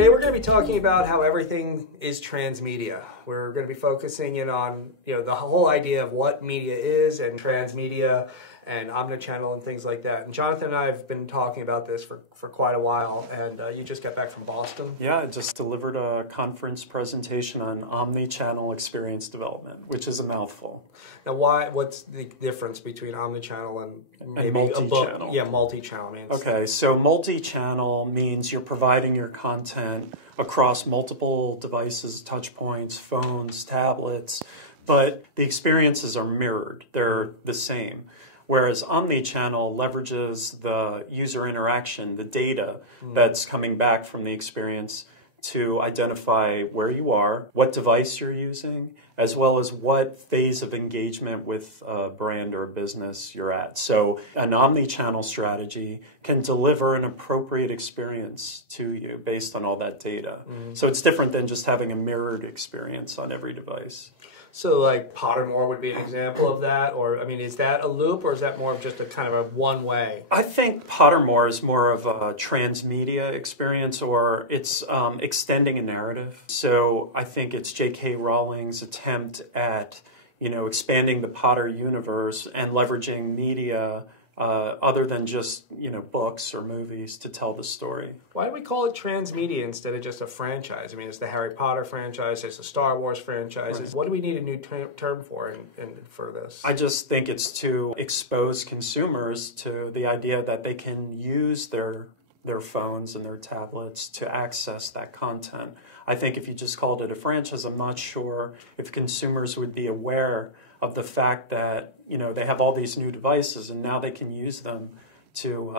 Today we're going to be talking about how everything is transmedia. We're going to be focusing in on the whole idea of what media is and transmedia and omnichannel and things like that. And Jonathan and I have been talking about this for quite a while, and you just got back from Boston. Yeah, I just delivered a conference presentation on omnichannel experience development, which is a mouthful. Now, what's the difference between omnichannel and maybe multi-channel? Yeah, multi-channel means. Okay, so multi-channel means you're providing your content across multiple devices, touch points, phones, tablets, but the experiences are mirrored. They're the same. Whereas omnichannel leverages the user interaction, the data that's coming back from the experience to identify where you are, what device you're using, as well as what phase of engagement with a brand or a business you're at. So an omnichannel strategy can deliver an appropriate experience to you based on all that data. So it's different than just having a mirrored experience on every device. So like Pottermore would be an example of that, or I mean, is that a loop, or is that more of just a kind of a one-way? I think Pottermore is more of a transmedia experience, or it's extending a narrative. So I think it's J.K. Rowling's attempt at, expanding the Potter universe and leveraging media other than just, books or movies to tell the story. Why do we call it transmedia instead of just a franchise? I mean, it's the Harry Potter franchise, it's the Star Wars franchises. Right. What do we need a new term for for this? I just think it's to expose consumers to the idea that they can use their phones and their tablets to access that content. I think if you just called it a franchise, I'm not sure if consumers would be aware of the fact that they have all these new devices and now they can use them to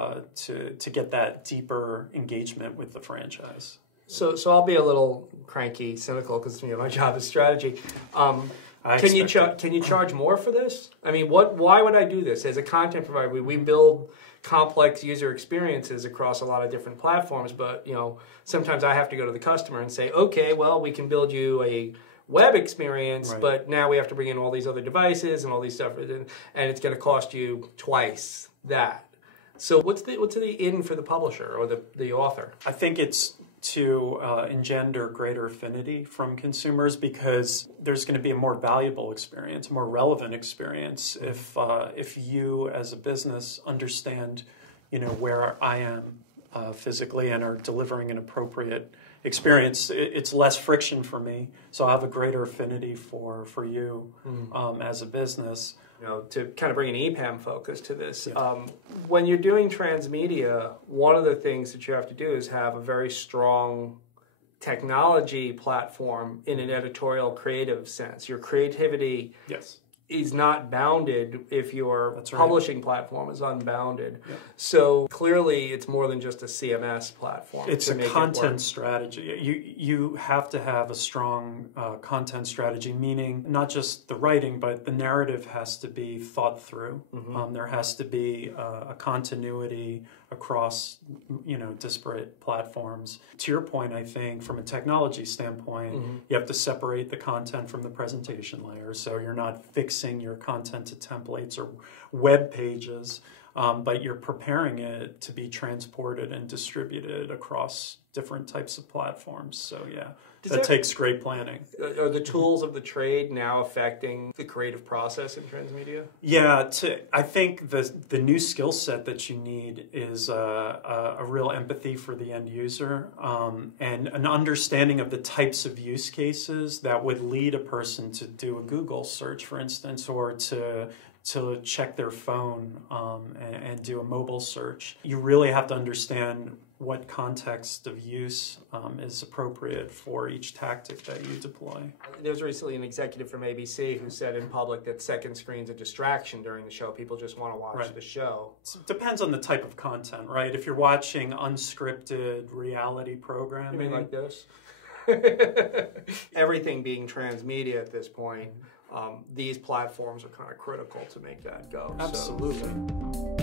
get that deeper engagement with the franchise. So I'll be a little cranky, cynical, because my job is strategy. Can you charge more for this? I mean, why would I do this as a content provider? We build complex user experiences across a lot of different platforms, but sometimes I have to go to the customer and say, okay, well, we can build you a web experience, right, but now we have to bring in all these other devices and all these stuff, and it's going to cost you twice that. So what's the in for the publisher or the author? I think it's to engender greater affinity from consumers, because there's going to be a more valuable experience, a more relevant experience if you as a business understand where I am physically and are delivering an appropriate experience. It's less friction for me, so I have a greater affinity for you as a business. To kind of bring an EPAM focus to this, when you're doing transmedia, one of the things that you have to do is have a very strong technology platform in an editorial creative sense. Your creativity is not bounded if your publishing platform is unbounded. Yep. So clearly it's more than just a CMS platform. It's a content strategy. You have to have a strong content strategy, meaning not just the writing, but the narrative has to be thought through. There has to be a continuity across disparate platforms. To your point, I think from a technology standpoint, you have to separate the content from the presentation layer, so you're not fixing your content to templates or web pages, but you're preparing it to be transported and distributed across different types of platforms. So yeah, that takes great planning. Are the tools of the trade now affecting the creative process in transmedia? Yeah, I think the new skill set that you need is a real empathy for the end user, and an understanding of the types of use cases that would lead a person to do a Google search, for instance, or to check their phone and do a mobile search. You really have to understand what context of use is appropriate for each tactic that you deploy. There was recently an executive from ABC who said in public that second screen's a distraction during the show. People just want to watch the show. It depends on the type of content, right? If you're watching unscripted reality programming. You mean like this? Everything being transmedia at this point, these platforms are kind of critical to make that go. Absolutely. So.